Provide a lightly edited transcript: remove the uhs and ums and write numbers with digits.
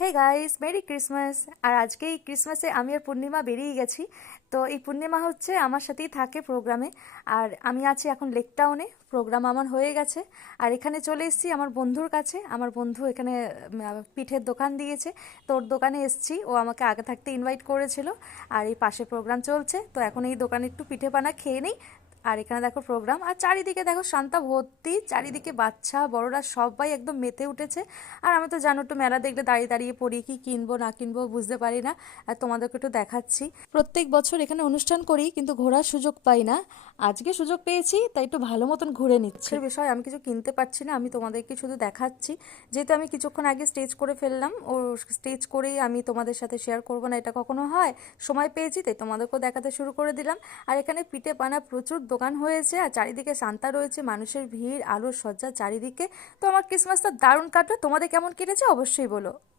হে guys, merry Christmas. আর আজকে এই ক্রিসমাসে আমি আর পূর্ণিমা বেরিয়ে গেছি। তো এই পূর্ণিমা হচ্ছে আমার সাথেই থাকে প্রোগ্রামে। আর আমি আছি এখন লেক টাউনে, প্রোগ্রাম আমার হয়ে গেছে। আর এখানে চলে এসেছি আমার বন্ধুর কাছে। আমার বন্ধু এখানে পিঠের দোকান দিয়েছে, তো ওর দোকানে এসেছি। ও আমাকে আগে থাকতে ইনভাইট করেছিল। আর এই পাশে প্রোগ্রাম চলছে, তো এখন এই দোকানে একটু পিঠে পানা খেয়ে নিই। আর এখানে দেখো প্রোগ্রাম, আর চারিদিকে দেখো শান্তা ভর্তি, চারিদিকে বাচ্চা বড়রা সবাই একদম মেতে উঠেছে। আর আমি তো জানো, একটু মেলা দেখলে দাঁড়িয়ে দাঁড়িয়ে পড়ি, কি কিনবো না কিনবো বুঝতে পারি না। আর তোমাদেরকে একটু দেখাচ্ছি। প্রত্যেক বছর এখানে অনুষ্ঠান করি, কিন্তু ঘোরার সুযোগ পাই না। আজকে সুযোগ পেয়েছি, তাই একটু ভালো মতন ঘুরে নিচ্ছি। বিষয় আমি কিছু কিনতে পারছি না, আমি তোমাদেরকে শুধু দেখাচ্ছি। যেহেতু আমি কিছুক্ষণ আগে স্টেজ করে ফেললাম, ও স্টেজ করেই আমি তোমাদের সাথে শেয়ার করবো না, এটা কখনো হয়। সময় পেয়েছি তাই তোমাদেরকেও দেখাতে শুরু করে দিলাম। আর এখানে পিঠে পানা প্রচুর দোকান হয়েছে, আর চারিদিকে সান্তা রয়েছে, মানুষের ভিড়, আলোর সজ্জা চারিদিকে। তো আমার ক্রিসমাসটা দারুণ কাটলো। তোমাদের কেমন কেটেছে অবশ্যই বলো।